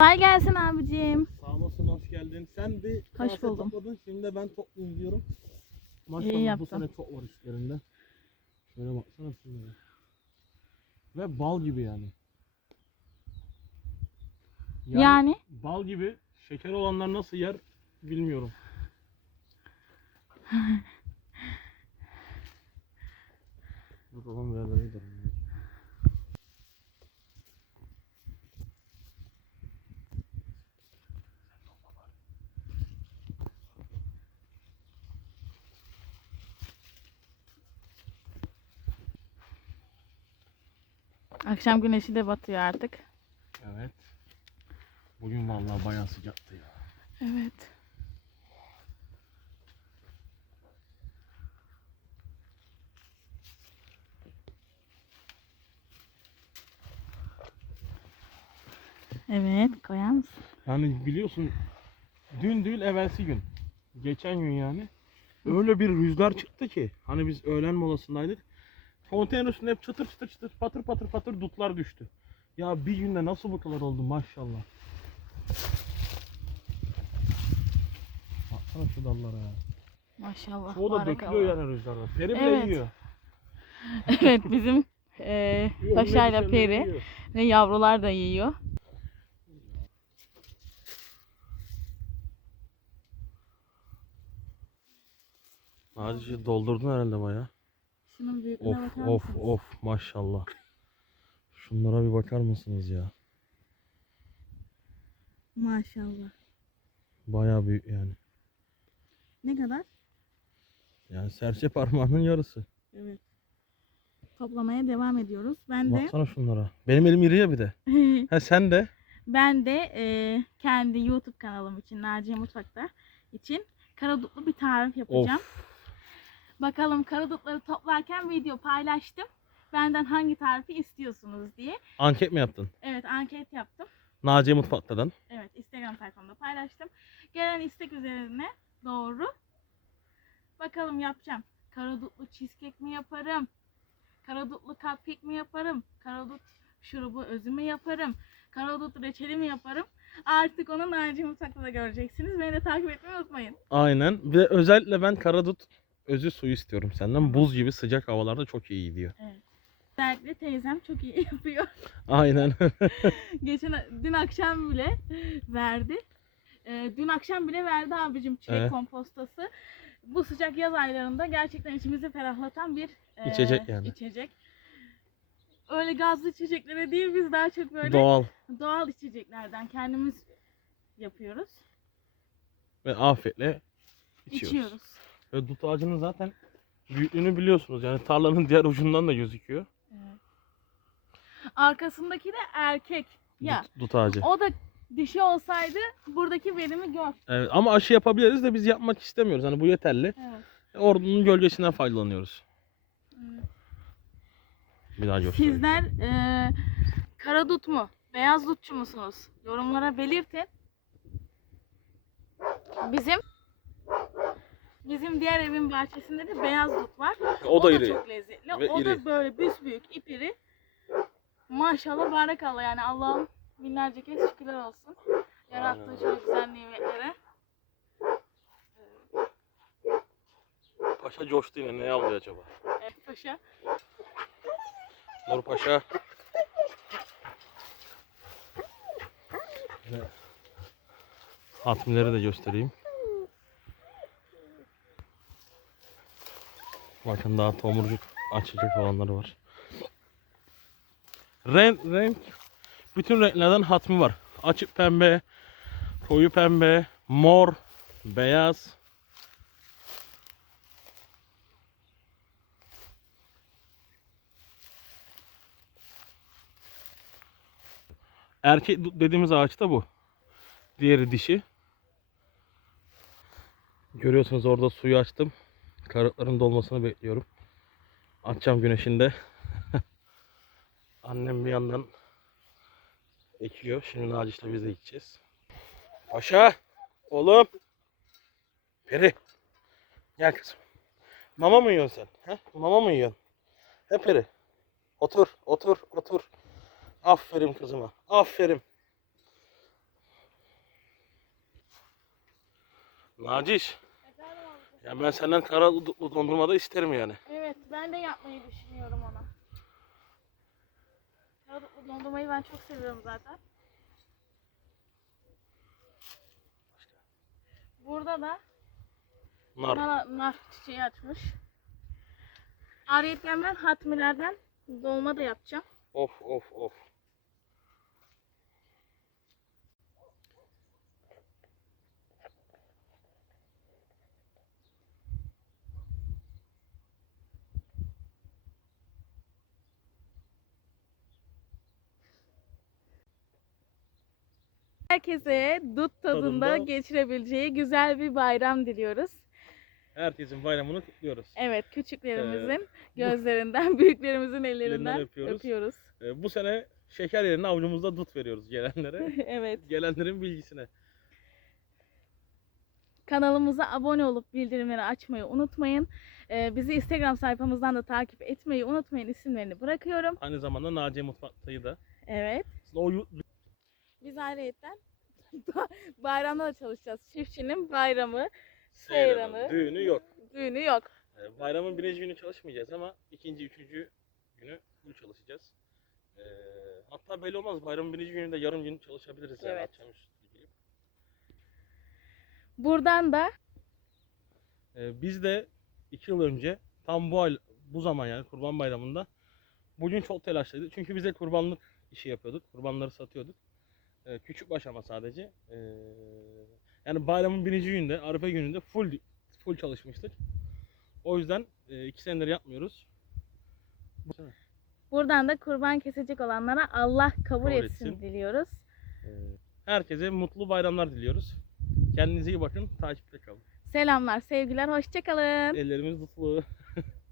Kolay gelsin abicim. Sağ olasın, hoş geldin. Sen bir Hoş buldum. topladın, şimdi de ben toplayayım diyorum. Maşallah İyi bu yaptın. sene çok var üstlerinde. Şöyle baksana şunlara. Ve bal gibi yani. Yani, Bal gibi, şeker olanlar nasıl yer bilmiyorum. Dur oğlum ver akşam güneşi de batıyor artık. Evet. Bugün vallahi bayağı sıcaktı ya. Evet. Evet, koyar mısın? Yani biliyorsun dün değil evvelsi gün. Geçen gün yani. Öyle bir rüzgar çıktı ki. Hani biz öğlen molasındaydık. Konteyner üstünde hep çıtır çıtır çıtır patır patır patır dutlar düştü. Ya bir günde nasıl bu kadar oldu maşallah. Baksana şu dallara ya. Maşallah. Çoğu da dökülüyor yani rüzgarda. Peri bile Evet. yiyor. evet, bizim eee Yiyor, paşayla peri yiyor. ve yavrular da yiyor. Hadi doldurdun herhalde baya. Şunun büyüklüğüne Of bakar of mısınız? of maşallah. Şunlara bir bakar mısınız ya? Maşallah. Baya büyük yani. Ne kadar? Yani serçe parmağının yarısı. Evet. Toplamaya devam ediyoruz. Ben de Baksana şunlara. Benim elim iri ya bir de. He sen de. ben de eee, kendi YouTube kanalım için Naciye Mutfak'ta için karadutlu bir tarif yapacağım. Of. Bakalım karadutları toplarken video paylaştım. Benden hangi tarifi istiyorsunuz diye. Anket mi yaptın? Evet anket yaptım. Naciye Mutfak'tan. Evet Instagram sayfamda paylaştım. Gelen istek üzerine doğru. Bakalım yapacağım. Karadutlu cheesecake mi yaparım? Karadutlu cupcake mi yaparım? Karadut şurubu özü mü yaparım? Karadut reçeli mi yaparım? Artık onu Naciye Mutfak'ta da göreceksiniz. Beni de takip etmeyi unutmayın. Aynen. Ve özellikle ben karadut özü suyu istiyorum senden. Buz gibi sıcak havalarda çok iyi gidiyor. Özellikle teyzem çok iyi yapıyor. Aynen. Geçen dün akşam bile verdi. Ee, dün akşam bile verdi abicim çilek Evet. kompostası. Bu sıcak yaz aylarında gerçekten içimizi ferahlatan bir e, İçecek yani. içecek. Öyle gazlı içeceklere değil biz daha çok böyle doğal, Doğal içeceklerden kendimiz yapıyoruz. ve afiyetle içiyoruz. içiyoruz. Ve dut ağacının zaten büyüklüğünü biliyorsunuz. Yani tarlanın diğer ucundan da gözüküyor. Evet. Arkasındaki de erkek. Ya Dut, dut ağacı. o da dişi olsaydı buradaki verimi gör. Evet, ama aşı yapabiliriz de biz yapmak istemiyoruz. Hani bu yeterli. Evet. Ordunun gölgesinden faydalanıyoruz. evet. Bir daha göstereyim. Sizler eee kara dut mu, beyaz dutçu musunuz? Yorumlara belirtin. Bizim bizim diğer evin bahçesinde de beyaz dut var. O da iri. çok lezzetli. Ve o iri. da böyle büyük ipiri. Maşallah barakallah yani Allah'ım binlerce kez şükürler olsun. Yarattığı Aynen. şöyle güzel nimetlere. Paşa coştu yine. Ne alıyor acaba? Evet paşa. Nur Paşa. Hatmileri de göstereyim. Bakın daha tomurcuk açacak olanları var. Renk, renk bütün renklerden hatmi var. Açık pembe, koyu pembe, mor, beyaz. Erkek dediğimiz ağaç da bu. Diğeri dişi. Görüyorsunuz orada suyu açtım. Karotların dolmasını bekliyorum. Akşam güneşinde. Annem bir yandan ekiyor. Şimdi Naciç'le biz de gideceğiz. Paşa! Oğlum! Peri! Gel kızım. Mama mı yiyorsun sen? He? Mama mı yiyorsun? He Peri? Otur, otur, otur. Aferin kızıma. Aferin. Naciş. Efendim amca. Ya ben senden kara dondurma da isterim yani. Evet ben de yapmayı düşünüyorum onu. Karadutlu dondurmayı ben çok seviyorum zaten. Burada da Nar. nar, nar çiçeği açmış. Ben hatmilerden dolma da yapacağım. Of of of. Herkese dut tadında, Tadında. geçirebileceği güzel bir bayram diliyoruz. Herkesin bayramını kutluyoruz. Evet küçüklerimizin Ee, gözlerinden, büyüklerimizin ellerinden öpüyoruz. öpüyoruz. Ee, bu sene şeker yerine avucumuzda dut veriyoruz gelenlere. evet. Gelenlerin bilgisine. Kanalımıza abone olup bildirimleri açmayı unutmayın. Ee, bizi Instagram sayfamızdan da takip etmeyi unutmayın. İsimlerini bırakıyorum. Aynı zamanda Naciye Mutfaktayı da. Evet. O Biz ayrıyetten bayramda da çalışacağız. Çiftçinin bayramı, seyranı, Seyranı. düğünü yok. düğünü yok. Ee, Bayramın birinci günü çalışmayacağız ama ikinci, üçüncü günü full çalışacağız. Ee, hatta belli olmaz bayramın birinci gününde yarım gün çalışabiliriz yani Evet. akşamüstü gelip. Buradan da Ee, biz de iki yıl önce tam bu ay, bu zaman yani Kurban Bayramı'nda bugün çok telaşlıydık. Çünkü bize kurbanlık işi yapıyorduk. Kurbanları satıyorduk. Ee, küçük baş ama sadece. Ee, yani bayramın birinci gününde, Arife gününde full full çalışmıştık. O yüzden e, iki senedir yapmıyoruz. Buradan da kurban kesecek olanlara Allah kabul, Kabul etsin, etsin. diliyoruz. Ee, herkese mutlu bayramlar diliyoruz. Kendinize iyi bakın. Takipte kalın. Selamlar, sevgiler, hoşçakalın. Ellerimiz mutlu.